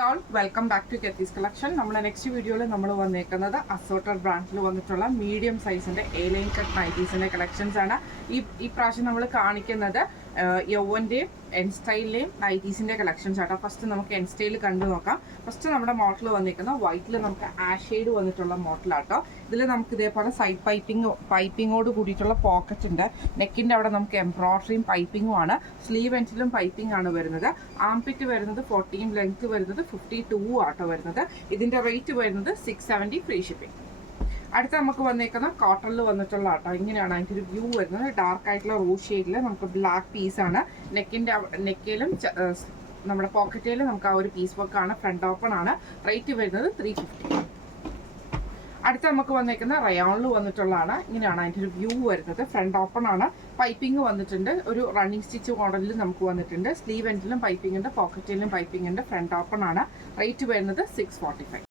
all, welcome back to Kethy's collection. നമ്മുടെ next വീഡിയോയിൽ നമ്മൾ വന്നേക്കുന്നത് അസോർട്ടഡ് ബ്രാൻഡിൽ വന്നിട്ടുള്ള മീഡിയം സൈസിന്റെ എ ലൈൻ കട്ട് നൈറ്റീസിന്റെ കളക്ഷൻസ് ആണ്. ഈ പ്രാവശ്യം നമ്മൾ കാണിക്കുന്നത് യൗവന്റെയും എൻ സ്റ്റൈലിലെയും നൈറ്റീസിന്റെ കളക്ഷൻസ് ആട്ടോ. ഫസ്റ്റ് നമുക്ക് എൻ സ്റ്റൈൽ കണ്ടു നോക്കാം. ഫസ്റ്റ് നമ്മുടെ മോഡൽ വന്നിരിക്കുന്ന വൈറ്റിൽ നമുക്ക് ആഷ് ഷെയ്ഡ് വന്നിട്ടുള്ള മോഡലാട്ടോ. ഇതിൽ നമുക്ക് ഇതേപോലെ സൈഡ് പൈപ്പിങ്ങോട് കൂടിയിട്ടുള്ള പോക്കറ്റ് ഉണ്ട്. നെക്കിന്റെ അവിടെ നമുക്ക് എംബ്രോയിഡറിയും പൈപ്പിങ്ങും ആണ്. സ്ലീവ് എൻഡിലും പൈപ്പിംഗ് ആണ് വരുന്നത്. ആംപിറ്റ് വരുന്നത് 14, ലെങ്ത് വരുന്നത് 52 ആട്ടോ വരുന്നത്. ഇതിന്റെ റേറ്റ് വരുന്നത് 670 ഫ്രീ ഷിപ്പിംഗ്. അടുത്ത നമുക്ക് വന്നേക്കുന്ന കോട്ടണിൽ വന്നിട്ടുള്ള ആട്ടോ. ഇങ്ങനെയാണ് അതിൻ്റെ ഒരു വ്യൂ വരുന്നത്. ഡാർക്ക് ആയിട്ടുള്ള റോസ് ഷെയ്ഡിൽ നമുക്ക് ബ്ലാക്ക് പീസാണ്. നെക്കിലും നമ്മുടെ പോക്കറ്റിലും നമുക്ക് ആ ഒരു പീസ് വർക്കാണ്. ഫ്രണ്ട് ഓപ്പൺ ആണ്. റേറ്റ് വരുന്നത് 350. അടുത്ത നമുക്ക് വന്നേക്കുന്ന റയോണിൽ വന്നിട്ടുള്ളതാണ്. ഇങ്ങനെയാണ് അതിൻ്റെ ഒരു വ്യൂ വരുന്നത്. ഫ്രണ്ട് ഓപ്പൺ ആണ്. പൈപ്പിംഗ് വന്നിട്ടുണ്ട്. ഒരു റണ്ണിങ് സ്റ്റിച്ച് മോഡലിൽ നമുക്ക് വന്നിട്ടുണ്ട്. സ്ലീവ് എൻഡിലും പൈപ്പിംഗ് ഉണ്ട്, പോക്കറ്റിലും പൈപ്പിംഗ് ഉണ്ട്. ഫ്രണ്ട് ഓപ്പൺ ആണ്. റേറ്റ് വരുന്നത് 645.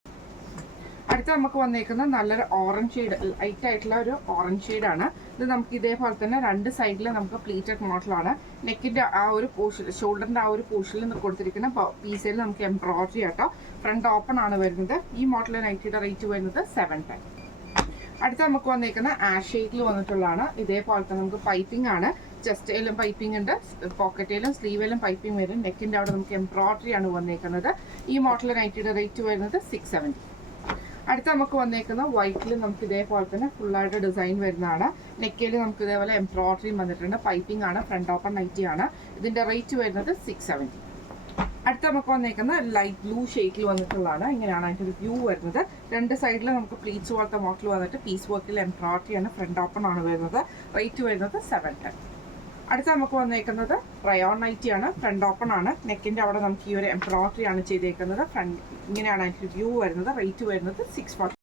അടുത്ത നമുക്ക് വന്നേക്കുന്ന നല്ലൊരു ഓറഞ്ച് ഷെയ്ഡ്, ലൈറ്റ് ആയിട്ടുള്ള ഒരു ഓറഞ്ച് ഷെയ്ഡാണ്. ഇത് നമുക്ക് ഇതേപോലെ തന്നെ രണ്ട് സൈഡിൽ നമുക്ക് പ്ലീറ്റഡ് മോഡലാണ്. നെക്കിന്റെ ആ ഒരു പോർഷൻ, ഷോൾഡറിന്റെ ആ ഒരു പോർഷനിൽ കൊടുത്തിരിക്കുന്ന പീസിൽ നമുക്ക് എംബ്രോയിഡറി ആട്ടോ. ഫ്രണ്ട് ഓപ്പൺ ആണ് വരുന്നത്. ഈ മോഡൽ നൈറ്റിയുടെ റേറ്റ് വരുന്നത് 710. അടുത്ത നമുക്ക് വന്നേക്കുന്ന ആഷ് ഷെയ്ഡിൽ വന്നിട്ടുള്ളതാണ്. ഇതേപോലെ തന്നെ നമുക്ക് പൈപ്പിംഗ് ആണ്. ചെസ്റ്റിലും പൈപ്പിംഗ് ഉണ്ട്, പോക്കറ്റിലും സ്ലീവിലും പൈപ്പിംഗ് വരും. നെക്കിന്റെ അവിടെ നമുക്ക് എംബ്രോയിഡറി ആണ് വന്നേക്കുന്നത്. ഈ മോഡൽ നൈറ്റിയുടെ റേറ്റ് വരുന്നത് 670. അടുത്ത നമുക്ക് വന്നേക്കുന്ന വൈറ്റിൽ നമുക്ക് ഇതേപോലെ തന്നെ ഫുള്ളായിട്ട് ഡിസൈൻ വരുന്നതാണ്. നെക്കിൽ നമുക്ക് ഇതേപോലെ എംബ്രോയിഡറിയും വന്നിട്ടുണ്ട്. പൈപ്പിംഗ് ആണ്. ഫ്രണ്ട് ഓപ്പൺ നൈറ്റി ആണ്. ഇതിന്റെ റേറ്റ് വരുന്നത് 670. അടുത്ത നമുക്ക് വന്നേക്കുന്ന ലൈറ്റ് ബ്ലൂ ഷെയ്ഡിൽ വന്നിട്ടുള്ളതാണ്. ഇങ്ങനെയാണ് അതിൻ്റെ ഒരു വ്യൂ വരുന്നത്. രണ്ട് സൈഡിൽ നമുക്ക് പ്ലീറ്റ്സ് പോലത്തെ മോഡൽ വന്നിട്ട് പീസ് വർക്കിൽ എംബ്രോയിഡറി ആണ്. ഫ്രണ്ട് ഓപ്പൺ ആണ് വരുന്നത്. റേറ്റ് വരുന്നത് 710. അടുത്ത നമുക്ക് വന്നേക്കുന്നത് റയോൺ നൈറ്റി ആണ്. ഫ്രണ്ട് ഓപ്പൺ ആണ്. നെക്കിന്റെ അവിടെ നമുക്ക് ഈ ഒരു എംബ്രോയിഡറി ആണ് ചെയ്തേക്കുന്നത്. ഇങ്ങനെയാണ് അതിൻ്റെ വ്യൂ വരുന്നത്. റേറ്റ് വരുന്നത് 640.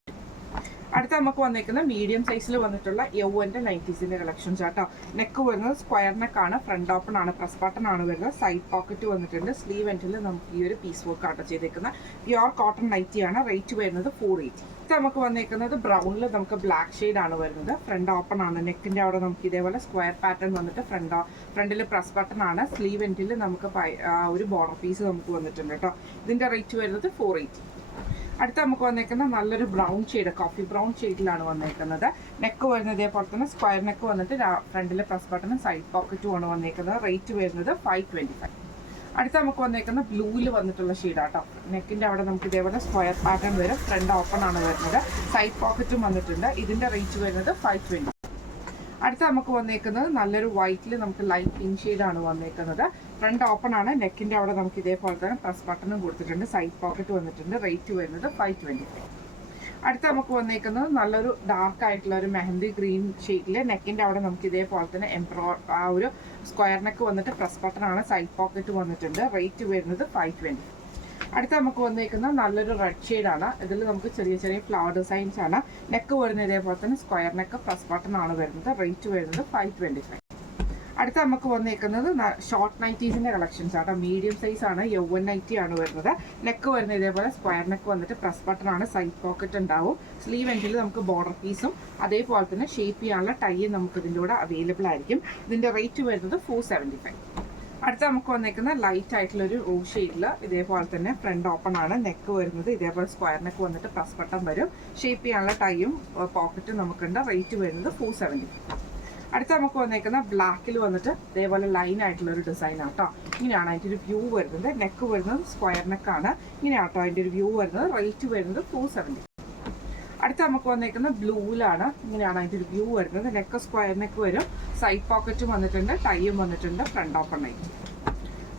അടുത്ത നമുക്ക് വന്നേക്കുന്ന മീഡിയം സൈസിൽ വന്നിട്ടുള്ള യൗവന്റെ നൈറ്റീസിന്റെ കളക്ഷൻസ് ആട്ടോ. നെക്ക് വരുന്നത് സ്ക്വയർ നെക്കാണ്. ഫ്രണ്ട് ഓപ്പൺ ആണ്. പ്രസ് ബട്ടൺ ആണ് വരുന്നത്. സൈഡ് പോക്കറ്റ് വന്നിട്ടുണ്ട്. സ്ലീവ് എൻഡിൽ നമുക്ക് ഈ ഒരു പീസ് വർക്ക് ആട്ടോ ചെയ്തേക്കുന്നത്. പ്യുവർ കോട്ടൺ നൈറ്റി ആണ്. റേറ്റ് വരുന്നത് 480. അടുത്ത നമുക്ക് വന്നേക്കുന്നത് ബ്രൗണിൽ നമുക്ക് ബ്ലാക്ക് ഷെയ്ഡ് ആണ് വരുന്നത്. ഫ്രണ്ട് ഓപ്പൺ ആണ്. നെക്കിന്റെ അവിടെ നമുക്ക് ഇതേപോലെ സ്ക്വയർ പാറ്റേൺ വന്നിട്ട് ഫ്രണ്ടിൽ പ്രസ് ബട്ടൺ ആണ്. സ്ലീവ് എൻഡിൽ നമുക്ക് ഒരു ബോർഡർ പീസ് നമുക്ക് വന്നിട്ടുണ്ട് കേട്ടോ. ഇതിന്റെ റേറ്റ് വരുന്നത് 480. അടുത്ത നമുക്ക് വന്നേക്കുന്നത് നല്ലൊരു ബ്രൗൺ ഷെയ്ഡ്, കോഫി ബ്രൗൺ ഷെയ്ഡിലാണ് വന്നേക്കുന്നത്. നെക്ക് വരുന്നത് ഇതേപോലെ തന്നെ സ്ക്വയർ നെക്ക് വന്നിട്ട് ഫ്രണ്ടിലെ പ്രസ് ബട്ടണും സൈഡ് പോക്കറ്റും ആണ് വന്നേക്കുന്നത്. റേറ്റ് വരുന്നത് 525. അടുത്ത നമുക്ക് വന്നേക്കുന്ന ബ്ലൂവിൽ വന്നിട്ടുള്ള ഷെയ്ഡാട്ടോ. നെക്കിന്റെ അവിടെ നമുക്ക് ഇതേപോലെ സ്ക്വയർ പാറ്റേൺ വരും. ഫ്രണ്ട് ഓപ്പൺ ആണ് വരുന്നത്. സൈഡ് പോക്കറ്റും വന്നിട്ടുണ്ട്. ഇതിന്റെ റേറ്റ് വരുന്നത് 520. അടുത്ത നമുക്ക് വന്നേക്കുന്നത് നല്ലൊരു വൈറ്റിൽ നമുക്ക് ലൈറ്റ് പിങ്ക് ഷെയ്ഡാണ് വന്നേക്കുന്നത്. ഫ്രണ്ട് ഓപ്പൺ ആണ്. നെക്കിന്റെ അവിടെ നമുക്ക് ഇതേപോലെ തന്നെ പ്രസ് ബട്ടണും കൊടുത്തിട്ടുണ്ട്. സൈഡ് പോക്കറ്റ് വന്നിട്ടുണ്ട്. റേറ്റ് വരുന്നത് 525. അടുത്ത നമുക്ക് വന്നേക്കുന്നത് നല്ലൊരു ഡാർക്ക് ആയിട്ടുള്ള ഒരു മെഹന്തി ഗ്രീൻ ഷെയ്ഡിൽ നെക്കിന്റെ അവിടെ നമുക്ക് ഇതേപോലെ തന്നെ ആ ഒരു സ്ക്വയർ നെക്ക് വന്നിട്ട് പ്രസ് ബട്ടൺ ആണ്. സൈഡ് പോക്കറ്റ് വന്നിട്ടുണ്ട്. റേറ്റ് വരുന്നത് 520. അടുത്ത നമുക്ക് വന്നേക്കുന്ന നല്ലൊരു റെഡ് ഷെയ്ഡാണ്. ഇതിൽ നമുക്ക് ചെറിയ ചെറിയ ഫ്ലവർ ഡിസൈൻസ് ആണ്. നെക്ക് വരുന്നത് ഇതേപോലെ തന്നെ സ്ക്വയർ നെക്ക് പ്രസ് ബട്ടൺ ആണ് വരുന്നത്. റേറ്റ് വരുന്നത് 525. അടുത്ത നമുക്ക് വന്നേക്കുന്നത് ഷോർട്ട് നൈറ്റീസിന്റെ കളക്ഷൻസ് ആട്ടോ. മീഡിയം സൈസ് ആണ്. യൗവൻ നൈറ്റി ആണ് വരുന്നത്. നെക്ക് വരുന്നത് ഇതേപോലെ സ്ക്വയർ നെക്ക് വന്നിട്ട് പ്രസ് ബട്ടൺ ആണ്. സൈഡ് പോക്കറ്റ് ഉണ്ടാവും. സ്ലീവ് എൻഡിൽ നമുക്ക് ബോർഡർ പീസും അതേപോലെ തന്നെ ഷേപ്പ് ചെയ്യാനുള്ള ടൈയും നമുക്ക് ഇതിൻ്റെ കൂടെ അവൈലബിൾ ആയിരിക്കും. ഇതിന്റെ റേറ്റ് വരുന്നത് 475. അടുത്ത നമുക്ക് വന്നേക്കുന്ന ലൈറ്റ് ആയിട്ടുള്ള ഒരു റോസ് ഷെയ്ഡിൽ ഇതേപോലെ തന്നെ ഫ്രണ്ട് ഓപ്പൺ ആണ്. നെക്ക് വരുന്നത് ഇതേപോലെ സ്ക്വയർ നെക്ക് വന്നിട്ട് പ്രസ് ബട്ടൺ വരും. ഷേപ്പ് ചെയ്യാനുള്ള ടൈയും പോക്കറ്റും നമുക്കുണ്ട്. റേറ്റ് വരുന്നത് 470. അടുത്ത നമുക്ക് വന്നേക്കുന്ന ബ്ലാക്കിൽ വന്നിട്ട് ഇതേപോലെ ലൈൻ ആയിട്ടുള്ള ഒരു ഡിസൈൻ ആട്ടോ. ഇങ്ങനെയാണ് അതിൻ്റെ ഒരു വ്യൂ വരുന്നത്. നെക്ക് വരുന്നത് സ്ക്വയർ നെക്കാണ്. ഇങ്ങനെയാട്ടോ അതിൻ്റെ ഒരു വ്യൂ വരുന്നത്. റേറ്റ് വരുന്നത് 470. അടുത്ത നമുക്ക് വന്നേക്കുന്ന ബ്ലൂവിലാണ്. ഇങ്ങനെയാണ് അതിൻ്റെ ഒരു വ്യൂ വരുന്നത്. നെക്ക് സ്ക്വയർ നെക്ക് വരും. സൈഡ് പോക്കറ്റും വന്നിട്ടുണ്ട്. ടൈയും വന്നിട്ടുണ്ട്. Front open night.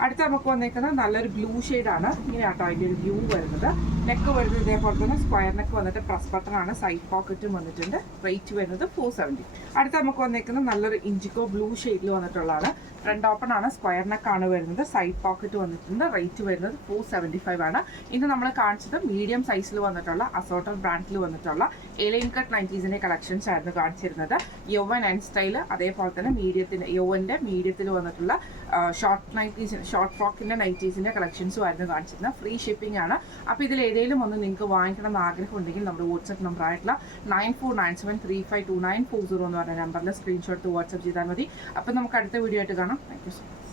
അടുത്ത നമുക്ക് വന്നേക്കുന്നത് നല്ലൊരു ബ്ലൂ ഷെയ്ഡാണ്. ഇങ്ങനെയാട്ടോ അതിൻ്റെ ഒരു വ്യൂ വരുന്നത്. നെക്ക് വരുന്നത് ഇതേപോലെ തന്നെ സ്ക്വയർ നെക്ക് വന്നിട്ട് പ്രസ് ബട്ടൺ ആണ്. സൈഡ് പോക്കറ്റും വന്നിട്ടുണ്ട്. റേറ്റ് വരുന്നത് 470. അടുത്ത നമുക്ക് വന്നേക്കുന്നത് നല്ലൊരു ഇഞ്ചിക്കോ ബ്ലൂ ഷെയ്ഡിൽ വന്നിട്ടുള്ളതാണ്. ഫ്രണ്ട് ഓപ്പൺ ആണ്. സ്ക്വയർ നെക്ക് ആണ് വരുന്നത്. സൈഡ് പോക്കറ്റ് വന്നിട്ടുണ്ട്. റേറ്റ് വരുന്നത് 475 ആണ്. ഇന്ന് നമ്മൾ കാണിച്ചത് മീഡിയം സൈസിൽ വന്നിട്ടുള്ള അസോർട്ടഡ് ബ്രാൻഡിൽ വന്നിട്ടുള്ള എ ലൈൻ കട്ട് നൈറ്റീസിന്റെ കളക്ഷൻസ് ആയിരുന്നു കാണിച്ചിരുന്നത്. യൗവൻ ആൻഡ് സ്റ്റൈൽ അതേപോലെ തന്നെ യൗവന്റെ മീഡിയത്തിൽ വന്നിട്ടുള്ള ഷോർട്ട് ഫ്രോക്കിന്റെ നൈറ്റീസിന്റെ കളക്ഷൻസും ആയിരുന്നു കാണിച്ചിരുന്നത്. ഫ്രീ ഷിപ്പിംഗ് ആണ്. അപ്പോൾ ഇതിൽ ഏതെങ്കിലും ഒന്ന് നിങ്ങൾക്ക് വാങ്ങിക്കണം എന്ന് ആഗ്രഹം ഉണ്ടെങ്കിൽ നമ്മുടെ വാട്സ്ആപ്പ് നമ്പർ ആയിട്ടുള്ള 9497352940 എന്ന് പറഞ്ഞ നമ്പറിൽ സ്ക്രീൻഷോട്ട് വാട്സ്ആപ്പ് ചെയ്താൽ മതി. അപ്പോൾ നമുക്ക് അടുത്ത വീഡിയോ ആയിട്ട് കാണാം. Thank you so much.